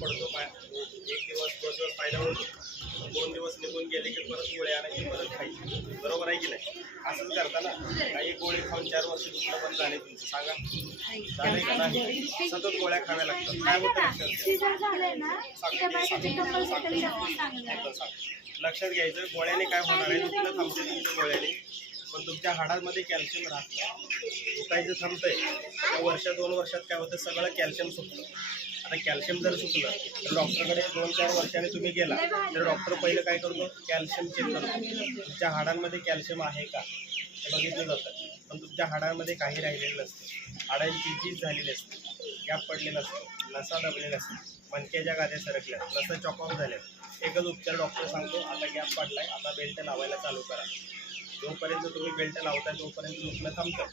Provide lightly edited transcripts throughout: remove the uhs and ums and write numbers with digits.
फरक पडतो. एक दिवस 2 दिवस फायदा होतो, 2 दिवस निघून गेले की परत गोळी आणायची, परत खायची. बरोबर आहे की नाही? असंच करता ना. काही गोळी खाऊन 4 वर्ष दुखणं बंद झाले तुमचं, सांगा झाले का नाही? सतत गोळ्या खाव्या लागतात. काय होतं लक्षात घ्यायचं, गोळ्याने काय होणार आहे? दुखणं थांबते तुमच्या गोळ्याने, पण तुमच्या हाडांमध्ये कॅल्शियम राहत नाही. दुखायचं थांबतंय तर वर्ष 2 वर्षात काय होतं? सगळं कॅल्शियम सुटतं. आता कॅल्शियम जर सुटलं तर डॉक्टरकडे 2-4 वर्षांनी तुम्ही गेला तर डॉक्टर पहिलं काय करतो? कॅल्शियम चेक करतो. तुमच्या हाडांमध्ये कॅल्शियम आहे का हे बघितलं जातं. पण तुमच्या हाडांमध्ये काही राहिलेलं नसतं. हाडांची झीज झालेली असते, गॅप पडलेला असतो, नसा दबलेल्या असतात, मणक्याच्या गाद्या सरकल्या, नसा चॉकआउट झाल्या. एकच उपचार डॉक्टर सांगतो, आता गॅप पडलाय, आता बेल्ट लावायला चालू करा. जोपर्यंत तुम्ही बेल्ट लावताय तोपर्यंत दुखणं थांबतं,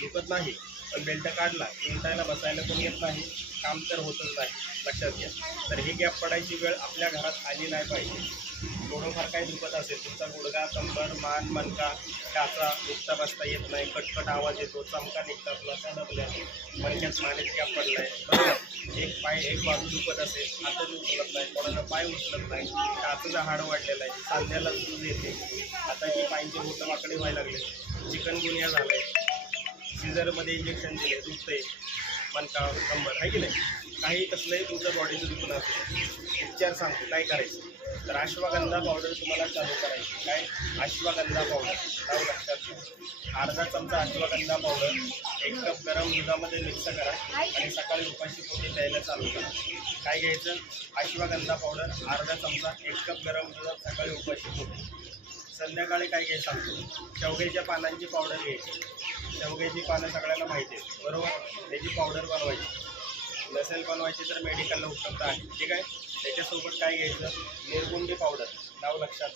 दुखत नाही. पण बेल्ट काढला, उठायला बसायला कोण येत नाही, काम तर होतच नाही. लक्षात घ्या. तर ही गॅप पडायची वेळ आपल्या घरात आली नाही पाहिजे. थोडंफार काही दुखत असेल, तुमचा गुडघा, कंबर, मान, मणका, टाचा, उठता बसता येत नाही, कटकट आवाज येतो, चमका निघतात, नसा दबल्या, मणक्यात मानेत गॅप पडलाय, बरोबर, एक पाय एक बाजू दुखत असेल, हातच उचलत नाही, कोणाचा पाय उचलत नाही, टाचचं हाड वाढलेलं आहे, सांध्याला सूज येते, हाताची पायांची बोटं वाकडे व्हायला लागले, चिकनगुनिया झालाय, सीझरमध्ये इंजेक्शन दिले, दुखतंय मणका, कंबर, आहे की नाही? काही कसलंही तुमच्या बॉडीचं दुखणं असेल, उपचार सांगतो काय करायचं. तर अश्वगंधा पावडर तुम्हाला चालू करायची. काय? अश्वगंधा पावडर. नाव लक्षात घ्या. अर्धा चमचा अश्वगंधा पावडर 1 कप गरम दुधामध्ये मिक्स करा आणि सकाळी उपाशी पोटी प्यायला चालू करा. काय घ्यायचं? अश्वगंधा पावडर अर्धा चमचा 1 कप गरम दुधात सकाळी उपाशी पोटी. संध्याकाळी काय घ्यायचं सांगतो? शेवग्याच्या पानांची पावडर घ्यायची. शेवग्याची पानं सगळ्यांना माहिती आहे, बरोबर? त्याची पावडर बनवायची. नसेल बनवायची तर मेडिकलला उपलब्ध आहे, ठीक आहे? त्याच्यासोबत काय घ्यायचं? निर्गुंडी पावडर. नाव लक्षात